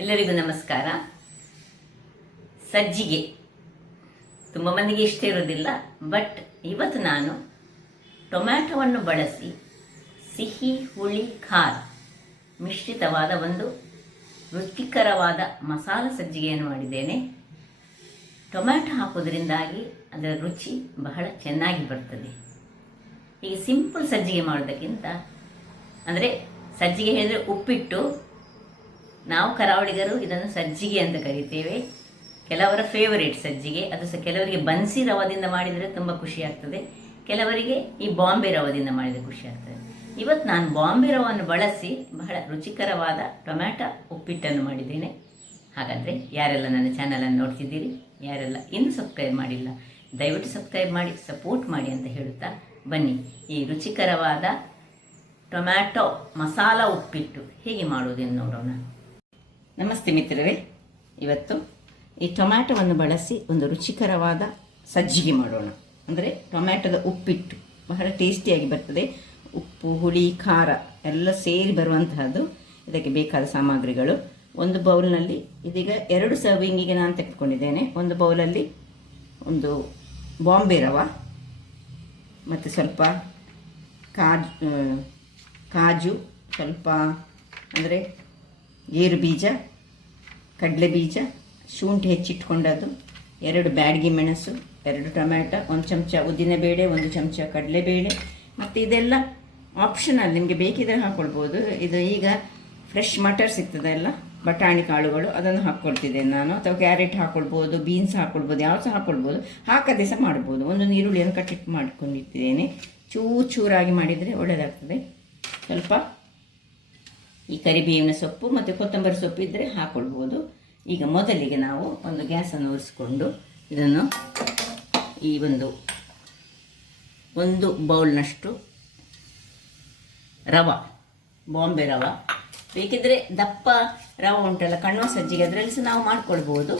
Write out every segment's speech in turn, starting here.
ಎಲ್ಲರಿಗೂ ನಮಸ್ಕಾರ. ಸಜ್ಜಿಗೆ ತುಂಬ ಮಂದಿಗೆ ಇಷ್ಟ ಇರೋದಿಲ್ಲ, ಬಟ್ ಇವತ್ತು ನಾನು ಟೊಮ್ಯಾಟೊವನ್ನು ಬಳಸಿ ಸಿಹಿ ಹುಳಿ ಖಾರ ಮಿಶ್ರಿತವಾದ ಒಂದು ರುಚಿಕರವಾದ ಮಸಾಲ ಸಜ್ಜಿಗೆಯನ್ನು ಮಾಡಿದ್ದೇನೆ. ಟೊಮ್ಯಾಟೊ ಹಾಕೋದ್ರಿಂದಾಗಿ ಅದರ ರುಚಿ ಬಹಳ ಚೆನ್ನಾಗಿ ಬರ್ತದೆ. ಈಗ ಸಿಂಪಲ್ ಸಜ್ಜಿಗೆ ಮಾಡೋದಕ್ಕಿಂತ, ಅಂದರೆ ಸಜ್ಜಿಗೆ ಹೇಳಿದರೆ ಉಪ್ಪಿಟ್ಟು, ನಾವು ಕರಾವಳಿಗರು ಇದನ್ನು ಸಜ್ಜಿಗೆ ಅಂತ ಕರಿತೇವೆ. ಕೆಲವರ ಫೇವರೇಟ್ ಸಜ್ಜಿಗೆ, ಅದು ಸಹ ಕೆಲವರಿಗೆ ಬನ್ಸಿ ರವದಿಂದ ಮಾಡಿದರೆ ತುಂಬ ಖುಷಿ ಆಗ್ತದೆ, ಕೆಲವರಿಗೆ ಈ ಬಾಂಬೆ ರವದಿಂದ ಮಾಡಿದರೆ ಖುಷಿ ಆಗ್ತದೆ. ಇವತ್ತು ನಾನು ಬಾಂಬೆ ರವನ್ನು ಬಳಸಿ ಬಹಳ ರುಚಿಕರವಾದ ಟೊಮ್ಯಾಟೊ ಉಪ್ಪಿಟ್ಟನ್ನು ಮಾಡಿದ್ದೇನೆ. ಹಾಗಾದರೆ ಯಾರೆಲ್ಲ ನನ್ನ ಚಾನಲನ್ನು ನೋಡ್ತಿದ್ದೀರಿ, ಯಾರೆಲ್ಲ ಇನ್ನೂ ಸಬ್ಸ್ಕ್ರೈಬ್ ಮಾಡಿಲ್ಲ, ದಯವಿಟ್ಟು ಸಬ್ಸ್ಕ್ರೈಬ್ ಮಾಡಿ ಸಪೋರ್ಟ್ ಮಾಡಿ ಅಂತ ಹೇಳುತ್ತಾ ಬನ್ನಿ ಈ ರುಚಿಕರವಾದ ಟೊಮ್ಯಾಟೊ ಮಸಾಲ ಉಪ್ಪಿಟ್ಟು ಹೇಗೆ ಮಾಡುವುದೆಂದು ನೋಡೋಣ. ನಮಸ್ತೆ ಮಿತ್ರರೇ, ಇವತ್ತು ಈ ಟೊಮ್ಯಾಟೊವನ್ನು ಬಳಸಿ ಒಂದು ರುಚಿಕರವಾದ ಸಜ್ಜಿಗೆ ಮಾಡೋಣ. ಅಂದರೆ ಟೊಮ್ಯಾಟೊದ ಉಪ್ಪಿಟ್ಟು ಬಹಳ ಟೇಸ್ಟಿಯಾಗಿ ಬರ್ತದೆ. ಉಪ್ಪು, ಹುಳಿ, ಖಾರ ಎಲ್ಲ ಸೇರಿ ಬರುವಂತಹದ್ದು. ಇದಕ್ಕೆ ಬೇಕಾದ ಸಾಮಗ್ರಿಗಳು: ಒಂದು ಬೌಲ್ನಲ್ಲಿ ಇದೀಗ 2 ಸರ್ವಿಂಗಿಗೆ ನಾನು ತೆಗೆದುಕೊಂಡಿದ್ದೇನೆ. ಒಂದು ಬೌಲಲ್ಲಿ ಒಂದು ಬಾಂಬೆ ರವ ಮತ್ತು ಸ್ವಲ್ಪ ಕಾಜು, ಸ್ವಲ್ಪ ಅಂದರೆ ಗೇರು ಬೀಜ, ಕಡಲೆ ಬೀಜ, ಶುಂಠಿ ಹೆಚ್ಚಿಟ್ಕೊಂಡದ್ದು, 2 ಬ್ಯಾಡಗಿ ಮೆಣಸು, 2 ಟೊಮ್ಯಾಟೊ, 1 ಚಮಚ ಉದ್ದಿನಬೇಳೆ, 1 ಚಮಚ ಕಡಲೆಬೇಳೆ. ಮತ್ತು ಇದೆಲ್ಲ ಆಪ್ಷನಲ್, ನಿಮಗೆ ಬೇಕಿದ್ರೆ ಹಾಕ್ಕೊಳ್ಬೋದು. ಇದು ಈಗ ಫ್ರೆಶ್ ಮಟರ್ ಸಿಗ್ತದೆ ಅಲ್ಲ, ಬಟಾಣಿ ಕಾಳುಗಳು, ಅದನ್ನು ಹಾಕ್ಕೊಳ್ತಿದ್ದೇನೆ ನಾನು. ಅಥವಾ ಕ್ಯಾರೆಟ್ ಹಾಕ್ಕೊಳ್ಬೋದು, ಬೀನ್ಸ್ ಹಾಕ್ಕೊಳ್ಬೋದು, ಯಾವ ಸಹ ಹಾಕ್ಕೊಳ್ಬೋದು, ಹಾಕದೆ ಸಹ ಮಾಡ್ಬೋದು. ಒಂದು ಈರುಳ್ಳಿಯನ್ನು ಕಟ್ಟಿಟ್ಟು ಮಾಡ್ಕೊಂಡಿಟ್ಟಿದ್ದೇನೆ. ಚೂರಾಗಿ ಮಾಡಿದರೆ ಒಳ್ಳೆಯದಾಗ್ತದೆ. ಸ್ವಲ್ಪ ಈ ಕರಿಬೇವಿನ ಸೊಪ್ಪು ಮತ್ತು ಕೊತ್ತಂಬರಿ ಸೊಪ್ಪು ಇದ್ದರೆ ಹಾಕ್ಕೊಳ್ಬೋದು. ಈಗ ಮೊದಲಿಗೆ ನಾವು ಒಂದು ಗ್ಯಾಸನ್ನು ಉರಿಸ್ಕೊಂಡು ಇದನ್ನು ಈ ಒಂದು ಬೌಲ್ನಷ್ಟು ರವ, ಬಾಂಬೆ ರವ, ಬೇಕಿದ್ರೆ ದಪ್ಪ ರವ ಉಂಟಲ್ಲ ಕಣ್ವ ಸಜ್ಜಿಗೆ, ಅದರಲ್ಲಿ ಸಹ ನಾವು ಮಾಡ್ಕೊಳ್ಬೋದು.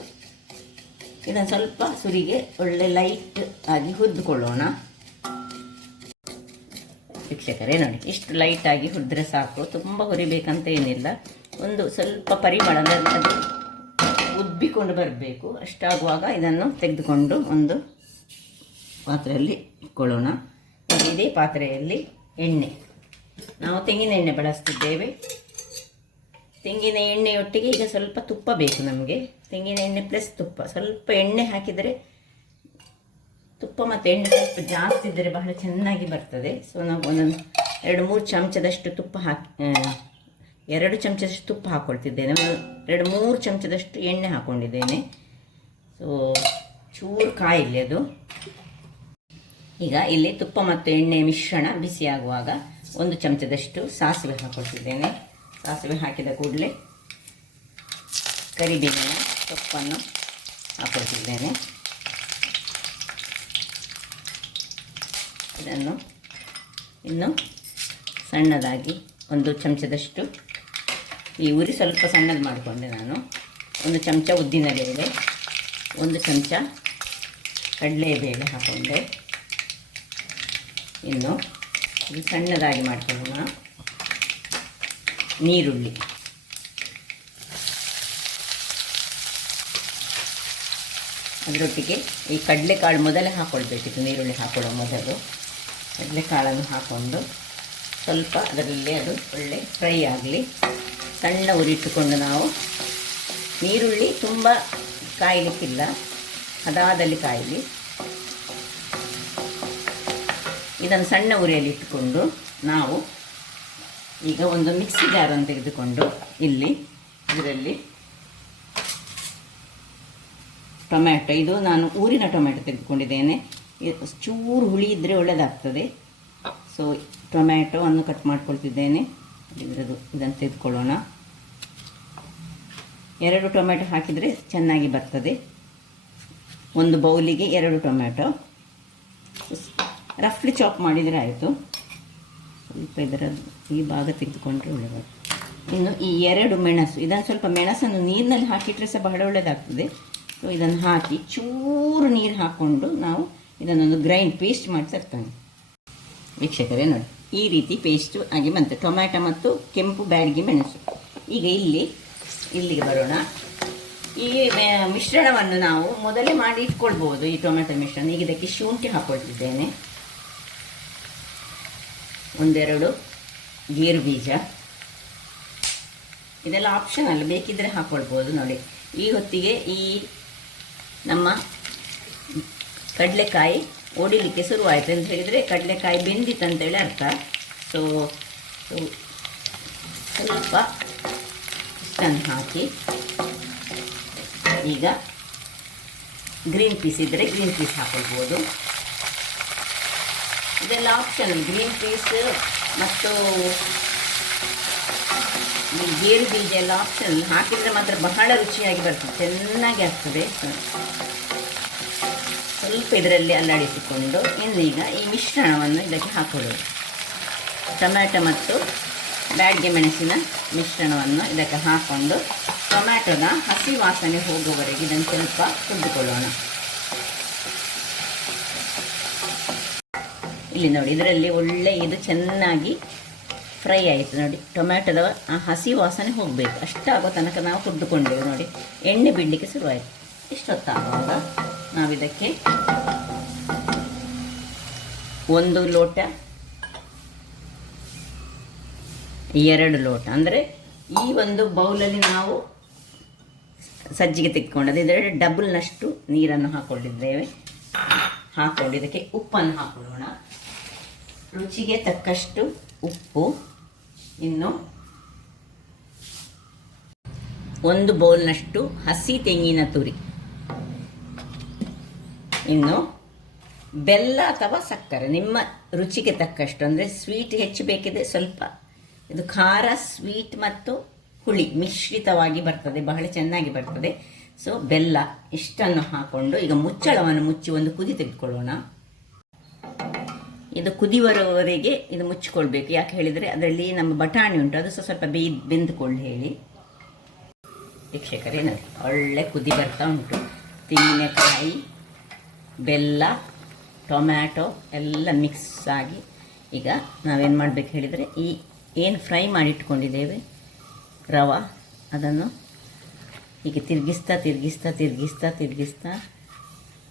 ಇದನ್ನು ಸ್ವಲ್ಪ ಸುರಿಗೆ ಒಳ್ಳೆ ಲೈಟ್ ಆಗಿ ಹುರಿದುಕೊಳ್ಳೋಣ. ವೀಕ್ಷಕರೇ ನೋಡಿ, ಇಷ್ಟು ಲೈಟಾಗಿ ಹುರಿದ್ರೆ ಸಾಕು, ತುಂಬ ಹುರಿಬೇಕಂತ ಏನಿಲ್ಲ. ಒಂದು ಸ್ವಲ್ಪ ಪರಿಮಳ ಅದು ಉಬ್ಬಿಕೊಂಡು ಬರಬೇಕು. ಅಷ್ಟಾಗುವಾಗ ಇದನ್ನು ತೆಗೆದುಕೊಂಡು ಒಂದು ಪಾತ್ರೆಯಲ್ಲಿ ಇಟ್ಕೊಳ್ಳೋಣ. ಇದೇ ಪಾತ್ರೆಯಲ್ಲಿ ಎಣ್ಣೆ, ನಾವು ತೆಂಗಿನ ಎಣ್ಣೆ ಬಳಸ್ತಿದ್ದೇವೆ. ತೆಂಗಿನ ಎಣ್ಣೆಯೊಟ್ಟಿಗೆ ಈಗ ಸ್ವಲ್ಪ ತುಪ್ಪ ಬೇಕು ನಮಗೆ. ತೆಂಗಿನ ಎಣ್ಣೆ ಪ್ಲಸ್ ತುಪ್ಪ, ಸ್ವಲ್ಪ ಎಣ್ಣೆ ಹಾಕಿದರೆ, ತುಪ್ಪ ಮತ್ತು ಎಣ್ಣೆ ಸ್ವಲ್ಪ ಜಾಸ್ತಿ ಇದ್ದರೆ ಬಹಳ ಚೆನ್ನಾಗಿ ಬರ್ತದೆ. ಸೊ ನಾವು ಒಂದೊಂದು 2-3 ಚಮಚದಷ್ಟು ತುಪ್ಪ ಹಾಕಿ 2 ಚಮಚದಷ್ಟು ತುಪ್ಪ ಹಾಕ್ಕೊಳ್ತಿದ್ದೇನೆ. 2-3 ಚಮಚದಷ್ಟು ಎಣ್ಣೆ ಹಾಕ್ಕೊಂಡಿದ್ದೇನೆ. ಸೊ ಚೂರು ಕಾಯಿಲೆ ಅದು. ಈಗ ಇಲ್ಲಿ ತುಪ್ಪ ಮತ್ತು ಎಣ್ಣೆ ಮಿಶ್ರಣ ಬಿಸಿಯಾಗುವಾಗ 1 ಚಮಚದಷ್ಟು ಸಾಸಿವೆ ಹಾಕ್ಕೊಳ್ತಿದ್ದೇನೆ. ಸಾಸಿವೆ ಹಾಕಿದ ಕೂಡಲೇ ಕರಿಬೇವಿನ ಸೊಪ್ಪನ್ನು ಹಾಕ್ಕೊಳ್ತಿದ್ದೇನೆ. ಇದನ್ನು ಇನ್ನು ಸಣ್ಣದಾಗಿ 1 ಚಮಚದಷ್ಟು, ಈ ಉರಿ ಸ್ವಲ್ಪ ಸಣ್ಣದು ಮಾಡಿಕೊಂಡೆ ನಾನು, 1 ಚಮಚ ಉದ್ದಿನಬೇಳೆ, 1 ಚಮಚ ಕಡಲೆಬೇಳೆ ಹಾಕ್ಕೊಂಡೆ. ಇನ್ನು ಇದು ಸಣ್ಣದಾಗಿ ಮಾಡ್ಕೊಳ್ಳೋಣ. ನೀರುಳ್ಳಿ, ಅದರೊಟ್ಟಿಗೆ ಈ ಕಡಲೆಕಾಳು ಮೊದಲೇ ಹಾಕ್ಕೊಳ್ಬೇಕಿತ್ತು. ನೀರುಳ್ಳಿ ಹಾಕೊಳ್ಳೋ ಮೊದಲು ಕಡಲೆಕಾಳನ್ನು ಹಾಕ್ಕೊಂಡು ಸ್ವಲ್ಪ ಅದರಲ್ಲಿ ಅದು ಒಳ್ಳೆ ಫ್ರೈ ಆಗಲಿ. ಸಣ್ಣ ಉರಿ ಇಟ್ಟುಕೊಂಡು ನಾವು, ನೀರುಳ್ಳಿ ತುಂಬ ಕಾಯಲಿಕ್ಕಿಲ್ಲ, ಅದಾದಲ್ಲಿ ಕಾಯಲಿ. ಇದನ್ನು ಸಣ್ಣ ಉರಿಯಲ್ಲಿ ಇಟ್ಟುಕೊಂಡು ನಾವು ಈಗ ಒಂದು ಮಿಕ್ಸಿ ಜಾರನ್ನು ತೆಗೆದುಕೊಂಡು ಇಲ್ಲಿ ಇದರಲ್ಲಿ ಟೊಮ್ಯಾಟೊ, ಇದು ನಾನು ಊರಿನ ಟೊಮ್ಯಾಟೊ ತೆಗೆದುಕೊಂಡಿದ್ದೇನೆ. ಚೂರು ಹುಳಿ ಇದ್ದರೆ ಒಳ್ಳೆಯದಾಗ್ತದೆ. ಸೊ ಟೊಮ್ಯಾಟೊವನ್ನು ಕಟ್ ಮಾಡ್ಕೊಳ್ತಿದ್ದೇನೆ. ಇದನ್ನು ತೆಗೆದುಕೊಳ್ಳೋಣ. 2 ಟೊಮ್ಯಾಟೊ ಹಾಕಿದರೆ ಚೆನ್ನಾಗಿ ಬರ್ತದೆ. ಒಂದು ಬೌಲಿಗೆ 2 ಟೊಮ್ಯಾಟೊ ರಫ್ಲಿ ಚಾಪ್ ಮಾಡಿದರೆ ಆಯಿತು. ಸ್ವಲ್ಪ ಇದರ ಈ ಭಾಗ ತೆಗೆದುಕೊಂಡ್ರೆ ಒಳ್ಳೆಯದು. ಇನ್ನು ಈ 2 ಮೆಣಸು, ಇದನ್ನು ಸ್ವಲ್ಪ ಮೆಣಸನ್ನು ನೀರಿನಲ್ಲಿ ಹಾಕಿಟ್ರೆ ಸಹ ಬಹಳ ಒಳ್ಳೆಯದಾಗ್ತದೆ. ಸೊ ಇದನ್ನು ಹಾಕಿ ಚೂರು ನೀರು ಹಾಕ್ಕೊಂಡು ನಾವು ಇದನ್ನೊಂದು ಗ್ರೈಂಡ್ ಪೇಸ್ಟ್ ಮಾಡಿ ತರ್ತಾನೆ. ವೀಕ್ಷಕರೇ ನೋಡಿ, ಈ ರೀತಿ ಪೇಸ್ಟು ಆಗಿ ಬಂತು. ಟೊಮ್ಯಾಟೊ ಮತ್ತು ಕೆಂಪು ಬ್ಯಾಡಗಿ ಮೆಣಸು. ಈಗ ಇಲ್ಲಿ ಇಲ್ಲಿಗೆ ಬರೋಣ. ಈ ಮಿಶ್ರಣವನ್ನು ನಾವು ಮೊದಲೇ ಮಾಡಿ ಇಟ್ಕೊಳ್ಬೋದು. ಈ ಟೊಮೆಟೊ ಮಿಶ್ರಣ. ಈಗ ಇದಕ್ಕೆ ಶುಂಠಿ ಹಾಕೊಳ್ತಿದ್ದೇನೆ, ಒಂದೆರಡು ಗೇರು ಬೀಜ. ಇದೆಲ್ಲ ಆಪ್ಷನಲ್, ಬೇಕಿದ್ರೆ ಹಾಕೊಳ್ಬೋದು. ನೋಡಿ, ಈ ಹೊತ್ತಿಗೆ ಈ ನಮ್ಮ ಕಡಲೆಕಾಯಿ ಒಡಿಲಿಕ್ಕೆ ಶುರುವಾಯಿತು ಅಂತ ಹೇಳಿದರೆ ಕಡಲೆಕಾಯಿ ಬೆಂದಿತ್ತಂತೇಳಿ ಅರ್ಥ. ಸೊ ಸ್ವಲ್ಪ ಇಷ್ಟನ್ನು ಹಾಕಿ, ಈಗ ಗ್ರೀನ್ ಪೀಸ್ ಇದ್ದರೆ ಗ್ರೀನ್ ಪೀಸ್ ಹಾಕೊಳ್ಬೋದು. ಇದೆಲ್ಲ ಆಪ್ಷನಲ್. ಗ್ರೀನ್ ಪೀಸ್ ಮತ್ತು ಈ ಗೇರು ಬೀಜ ಎಲ್ಲ ಆಪ್ಷನಲ್. ಹಾಕಿದರೆ ಮಾತ್ರ ಬಹಳ ರುಚಿಯಾಗಿ ಬರ್ತದೆ, ಚೆನ್ನಾಗಿ ಆಗ್ತದೆ. ಸ್ವಲ್ಪ ಇದರಲ್ಲಿ ಅಲ್ಲಾಡಿಸಿಕೊಂಡು ಇನ್ನೀಗ ಈ ಮಿಶ್ರಣವನ್ನು ಇದಕ್ಕೆ ಹಾಕೊಳ್ಳೋದು. ಟೊಮ್ಯಾಟೊ ಮತ್ತು ಬ್ಯಾಡಗೆ ಮೆಣಸಿನ ಮಿಶ್ರಣವನ್ನು ಇದಕ್ಕೆ ಹಾಕ್ಕೊಂಡು ಟೊಮ್ಯಾಟೊದ ಹಸಿ ವಾಸನೆ ಹೋಗುವವರೆಗೆ ಇದನ್ನು ಸ್ವಲ್ಪ ಹುರಿದುಕೊಳ್ಳೋಣ. ಇಲ್ಲಿ ನೋಡಿ, ಇದರಲ್ಲಿ ಒಳ್ಳೆ ಇದು ಚೆನ್ನಾಗಿ ಫ್ರೈ ಆಯಿತು. ನೋಡಿ, ಟೊಮ್ಯಾಟೊದ ಆ ಹಸಿ ವಾಸನೆ ಹೋಗಬೇಕು, ಅಷ್ಟಾಗೋ ತನಕ ನಾವು ಹುರಿದುಕೊಂಡೆವು. ನೋಡಿ, ಎಣ್ಣೆ ಬಿಡಲಿಕ್ಕೆ ಶುರುವಾಯಿತು. ಇಷ್ಟೊತ್ತಾಗುವಾಗ ನಾವಿದಕ್ಕೆ 1 ಲೋಟ 2 ಲೋಟ ಅಂದರೆ ಈ ಒಂದು ಬೌಲಲ್ಲಿ ನಾವು ಸಜ್ಜಿಗೆ ತೆಗೆದುಕೊಂಡದ್ದು ಇದರಲ್ಲಿ ಡಬಲ್ನಷ್ಟು ನೀರನ್ನು ಹಾಕ್ಕೊಂಡಿದ್ದೇವೆ. ಹಾಕ್ಕೊಂಡು ಇದಕ್ಕೆ ಉಪ್ಪನ್ನು ಹಾಕೊಳ್ಳೋಣ. ರುಚಿಗೆ ತಕ್ಕಷ್ಟು ಉಪ್ಪು. ಇನ್ನು 1 ಬೌಲ್ನಷ್ಟು ಹಸಿ ತೆಂಗಿನ ತುರಿ. ಇನ್ನು ಬೆಲ್ಲ ಅಥವಾ ಸಕ್ಕರೆ ನಿಮ್ಮ ರುಚಿಗೆ ತಕ್ಕಷ್ಟು, ಅಂದರೆ ಸ್ವೀಟ್ ಹೆಚ್ಚು ಬೇಕಿದೆ ಸ್ವಲ್ಪ. ಇದು ಖಾರ, ಸ್ವೀಟ್ ಮತ್ತು ಹುಳಿ ಮಿಶ್ರಿತವಾಗಿ ಬರ್ತದೆ, ಬಹಳ ಚೆನ್ನಾಗಿ ಬರ್ತದೆ. ಸೊ ಬೆಲ್ಲ ಇಷ್ಟನ್ನು ಹಾಕ್ಕೊಂಡು ಈಗ ಮುಚ್ಚಳವನ್ನು ಮುಚ್ಚಿ ಒಂದು ಕುದಿ ತೆಗೆದುಕೊಳ್ಳೋಣ. ಇದು ಕುದಿ ಬರುವವರೆಗೆ ಇದು ಮುಚ್ಚಿಕೊಳ್ಬೇಕು. ಯಾಕೆ ಹೇಳಿದರೆ ಅದರಲ್ಲಿ ನಮ್ಮ ಬಟಾಣಿ ಉಂಟು, ಅದು ಸ್ವಲ್ಪ ಬೆಂದುಕೊಳ್ಳಿ ಹೇಳಿ. ವೀಕ್ಷಕರೇ, ನೋಡಿ ಒಳ್ಳೆ ಕುದಿ ಬರ್ತಾ ಉಂಟು. ತೆಂಗಿನಕಾಯಿ, ಬೆಲ್ಲ, ಟೊಮ್ಯಾಟೊ ಎಲ್ಲ ಮಿಕ್ಸ್ ಆಗಿ ಈಗ ನಾವೇನು ಮಾಡಬೇಕು ಹೇಳಿದರೆ ಈ ಏನು ಫ್ರೈ ಮಾಡಿಟ್ಕೊಂಡಿದ್ದೇವೆ ರವೆ, ಅದನ್ನು ಹೀಗೆ ತಿರುಗಿಸ್ತಾ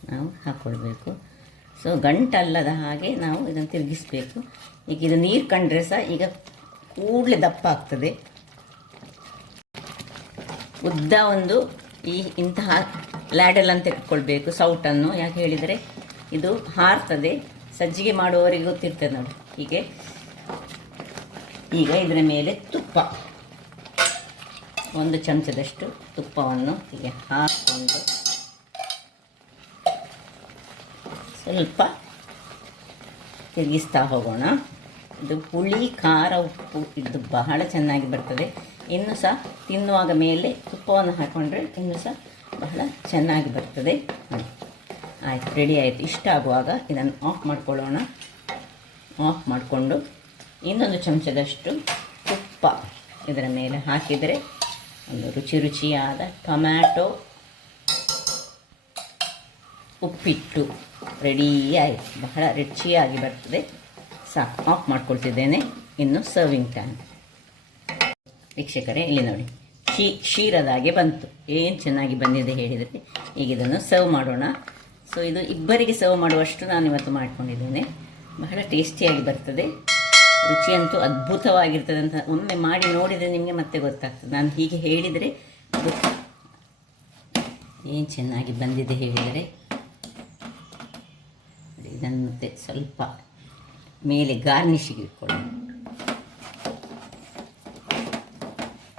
ನಾವು ಹಾಕ್ಕೊಳ್ಬೇಕು. ಸೊ ಗಂಟಲ್ಲದ ಹಾಗೆ ನಾವು ಇದನ್ನು ತಿರುಗಿಸ್ಬೇಕು. ಈಗ ಇದು ನೀರು ಕಂಡ್ರೆ ಸಹ ಈಗ ಕೂಡಲೇ ದಪ್ಪ ಆಗ್ತದೆ. ಉದ್ದ ಒಂದು ಇಂತಹ ಲ್ಯಾಡಲ್ ಅಂತ ಇಟ್ಕೊಳ್ಬೇಕು, ಸೌಟನ್ನು. ಯಾಕೆ ಹೇಳಿದರೆ ಇದು ಹಾರ್ತದೆ, ಸಜ್ಜಿಗೆ ಮಾಡುವವರಿಗೆ ಗೊತ್ತಿರ್ತದೆ ನೋಡಿ. ಹೀಗೆ ಈಗ ಇದರ ಮೇಲೆ ತುಪ್ಪ, 1 ಚಮಚದಷ್ಟು ತುಪ್ಪವನ್ನು ಹೀಗೆ ಹಾಕ್ಕೊಂಡು ಸ್ವಲ್ಪ ತಿರುಗಿಸ್ತಾ ಹೋಗೋಣ. ಇದು ಹುಳಿ, ಖಾರ, ಉಪ್ಪು ಇದು ಬಹಳ ಚೆನ್ನಾಗಿ ಬರ್ತದೆ. ಇನ್ನೂ ಸಹ ತಿನ್ನುವಾಗ ಮೇಲೆ ತುಪ್ಪವನ್ನು ಹಾಕ್ಕೊಂಡ್ರೆ ಇನ್ನೂ ಸಹ ಬಹಳ ಚೆನ್ನಾಗಿ ಬರ್ತದೆ. ಆಯಿತು, ರೆಡಿ ಆಯಿತು. ಇಷ್ಟ ಆಗುವಾಗ ಇದನ್ನು ಆಫ್ ಮಾಡ್ಕೊಳ್ಳೋಣ. ಆಫ್ ಮಾಡಿಕೊಂಡು 1 ಚಮಚದಷ್ಟು ತುಪ್ಪ ಇದರ ಮೇಲೆ ಹಾಕಿದರೆ ಒಂದು ರುಚಿಯಾದ ಟೊಮ್ಯಾಟೊ ಉಪ್ಪಿಟ್ಟು ರೆಡಿ ಆಯಿತು. ಬಹಳ ರುಚಿಯಾಗಿ ಬರ್ತದೆ. ಸಾಕು, ಆಫ್ ಮಾಡ್ಕೊಳ್ತಿದ್ದೇನೆ. ಇನ್ನು ಸರ್ವಿಂಗ್ ಟೈಮ್. ವೀಕ್ಷಕರೇ, ಇಲ್ಲಿ ನೋಡಿ, ಕ್ಷೀರದಾಗೆ ಬಂತು. ಏನು ಚೆನ್ನಾಗಿ ಬಂದಿದೆ ಹೇಳಿದರೆ. ಈಗ ಇದನ್ನು ಸರ್ವ್ ಮಾಡೋಣ. ಸೊ ಇದು ಇಬ್ಬರಿಗೆ ಸರ್ವ್ ಮಾಡುವಷ್ಟು ನಾನು ಇವತ್ತು ಮಾಡ್ಕೊಂಡಿದ್ದೇನೆ. ಬಹಳ ಟೇಸ್ಟಿಯಾಗಿ ಬರ್ತದೆ. ರುಚಿಯಂತೂ ಅದ್ಭುತವಾಗಿರ್ತದೆ ಅಂತ ಒಮ್ಮೆ ಮಾಡಿ ನೋಡಿದರೆ ನಿಮಗೆ ಮತ್ತೆ ಗೊತ್ತಾಗ್ತದೆ. ನಾನು ಹೀಗೆ ಹೇಳಿದರೆ ಏನು ಚೆನ್ನಾಗಿ ಬಂದಿದೆ ಹೇಳಿದರೆ. ಇದನ್ನು ಮತ್ತೆ ಸ್ವಲ್ಪ ಮೇಲೆ ಗಾರ್ನಿಷಿಗೆ ಇಟ್ಕೊಳ್ಳೋಣ.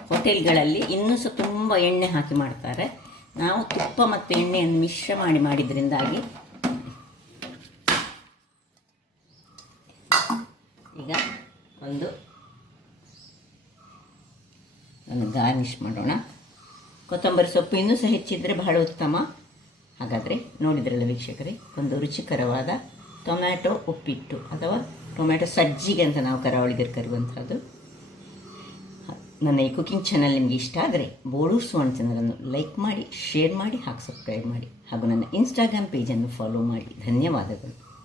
ಹೋಟೆಲ್ಗಳಲ್ಲಿ ಇನ್ನೂ ಸಹ ತುಂಬ ಎಣ್ಣೆ ಹಾಕಿ ಮಾಡ್ತಾರೆ. ನಾವು ತುಪ್ಪ ಮತ್ತು ಎಣ್ಣೆಯನ್ನು ಮಿಶ್ರ ಮಾಡಿದ್ರಿಂದಾಗಿ ಈಗ ಒಂದು ಗಾರ್ನಿಷ್ ಮಾಡೋಣ. ಕೊತ್ತಂಬರಿ ಸೊಪ್ಪು ಇನ್ನೂ ಸಹ ಹೆಚ್ಚಿದ್ರೆ ಬಹಳ ಉತ್ತಮ. ಹಾಗಾದರೆ ನೋಡಿದ್ರಲ್ಲ ವೀಕ್ಷಕರೇ, ಒಂದು ರುಚಿಕರವಾದ ಟೊಮ್ಯಾಟೊ ಉಪ್ಪಿಟ್ಟು ಅಥವಾ ಟೊಮ್ಯಾಟೊ ಸಜ್ಜಿಗೆ ಅಂತ ನಾವು ಕರಾವಳಿಗರು ಕರೆಯುವಂಥದ್ದು. ನನ್ನ ಈ ಕುಕಿಂಗ್ ಚಾನಲ್ ನಿಮಗೆ ಇಷ್ಟ ಆದರೆ ಬೋಳು ಸುವರ್ಣ ಚಾನಲನ್ನು ಲೈಕ್ ಮಾಡಿ, ಶೇರ್ ಮಾಡಿ, ಹಾಗೂ ಸಬ್ಸ್ಕ್ರೈಬ್ ಮಾಡಿ, ಹಾಗೂ ನನ್ನ ಇನ್ಸ್ಟಾಗ್ರಾಮ್ ಪೇಜನ್ನು ಫಾಲೋ ಮಾಡಿ. ಧನ್ಯವಾದಗಳು.